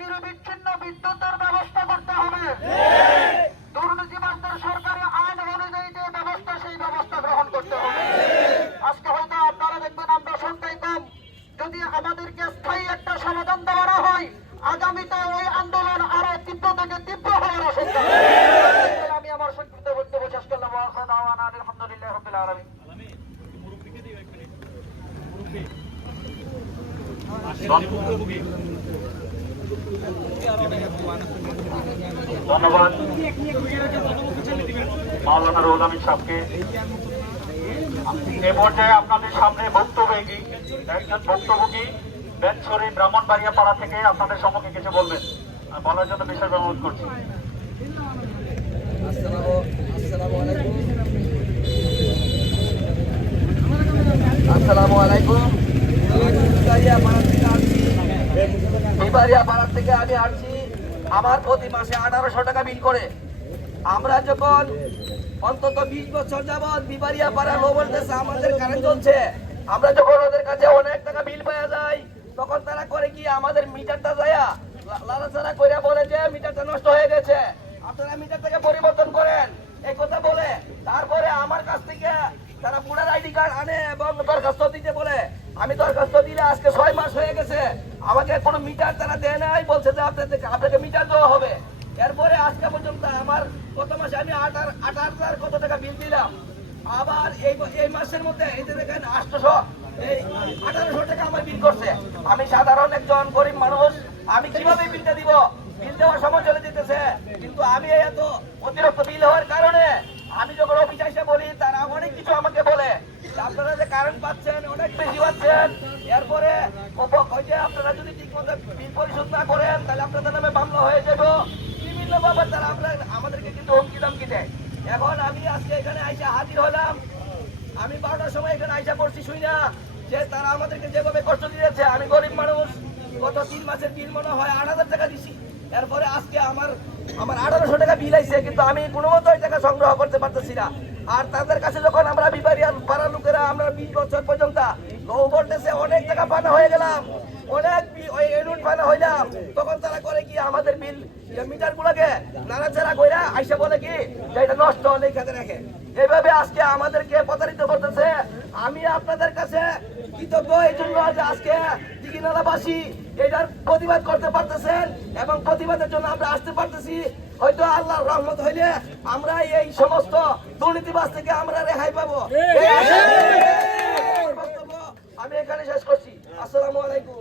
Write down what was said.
নিরবিচ্ছিন্ন বিদ্যুতের ব্যবস্থা করতে হবে। দুর্নীতিবাজদের সরকারি আইন অনুযায়ী যে ব্যবস্থা, সেই ব্যবস্থা গ্রহণ করতে হবে। আজকে হয়তো আপনারা দেখবেন আমরা সংখ্যায় কম, যদি আমাদেরকে স্থায়ী একটা সমাধান দেওয়া হয়, আগামীতে ওই আন্দোলন আরো তীব্র থেকে তীব্র হওয়ার আশঙ্কা। আমি আমার সংক্ষিপ্ত বক্তব্য শেষ করলাম। আলহামদুলিল্লাহ রাব্বিল আলামিন। ধন্যবাদ মাওলানা রুহুল আমিন সাহেবকে। এ পর্যায়ে আপনাদের সামনে বক্তব্যী একজন বক্তব্যী বেনছড়ি ব্রাহ্মণবাড়িয়া পাড়া থেকে আপনাদের সম্মুখে কিছু বলবেন, বলার জন্য বিশেষ অনুরোধ করছি। আসসালামু আলাইকুম। বিবারিয়া পাড়া থেকে আমি আসছি। আমার প্রতি মাসে 1800 টাকা বিল করে। আমরা যখন অন্তত 20 বছর যাবৎ বিবারিয়া পাড়া লো ভোল্টেজে আমাদের কারেন্ট চলছে, আমরা যখন ওদের কাছে অনেক টাকা বিল পাওয়া যায়, তখন তারা করে কি আমাদের মিটারটা যায় লাড়াচাড়া করে বলে যে মিটারটা নষ্ট হয়ে গেছে, আপনারা মিটারটাকে পরিবর্তন করেন, এই কথা বলে। তারপরে আমার কাছ থেকে তারা পুরার আইডি কার্ড আনে এবং দরখাস্ত দিতে বলে। আমি দরখাস্ত দিলে আজকে 6 মাস হয়ে গেছে, আমাকে কোনো মিটার তারা দেয় নাই, বলছে যে আপনাকে মিটার দেওয়া হবে। এরপরে আজকে পর্যন্ত আমার গত মাসে আমি 8,000 কত টাকা বিল দিলাম। আবার এই মাসের মধ্যে এই যে দেখেন 1800 টাকা আমার বিল করছে। আমি সাধারণ একজন গরিব মানুষ, আমি কিভাবে বিলটা দিব? বিল দেওয়ার সময় চলে যেতেছে, কিন্তু আমি এত অতিরিক্ত বিল হওয়ার কারণে আমি যখন অফিসে এসে বলি, তারা অনেক কিছু আমাকে বলে আপনারা যে কারেন্ট পাচ্ছেন অনেক বেশি পাচ্ছেন। এরপরে আপনারা যদি ঠিক মতো বিল পরিশোধ না করেন, তাহলে আপনাদের নামে মামলা হয়ে যাবে। বিভিন্ন ব্যাপার তারা আমাদেরকে কিন্তু হুমকি দামকি দেয়। এখন আমি আজকে এখানে আইসা হাজির হলাম। আমি 12টার সময় এখানে আইসা পড়ছি, শুই না যে তারা আমাদেরকে যেভাবে কষ্ট দিয়েছে। আমি গরিব মানুষ, গত 3 মাসের বিল মনে হয় 8,000 টাকা দিছি। এরপরে আজকে আমার 1800 টাকা বিল আইছে, কিন্তু আমি কোনো মতো ওই টাকা সংগ্রহ করতে পারতেছি না। আর তাদের কাছে যখন আমরা বিবারিয়ার পাড়ার লোকেরা আমরা 20 বছর পর্যন্ত লো ভোল্টেজে অনেক টাকা পানা হয়ে গেলাম, অনেক ইউনিট পানা হইলাম, তখন তারা করে কি আমাদের বিল মিটার গুলোকে নাড়াচাড়া কইরা আইসা বলে কি যে এটা নষ্ট হলে খেতে রাখে। এইভাবে আজকে আমাদেরকে প্রতারিত করতেছে। আমি আপনাদের কাছে কৃতজ্ঞ এই জন্য যে আজকে দিঘিনালাবাসী এটার প্রতিবাদ করতে পারতেছেন এবং প্রতিবাদের জন্য আমরা আসতে পারতেছি। হয়তো আল্লাহর রহমত হইলে আমরা এই সমস্ত দুর্নীতিবাজ থেকে আমরা রেহাই পাবো। আমি এখানে শেষ করছি। আসসালামু আলাইকুম।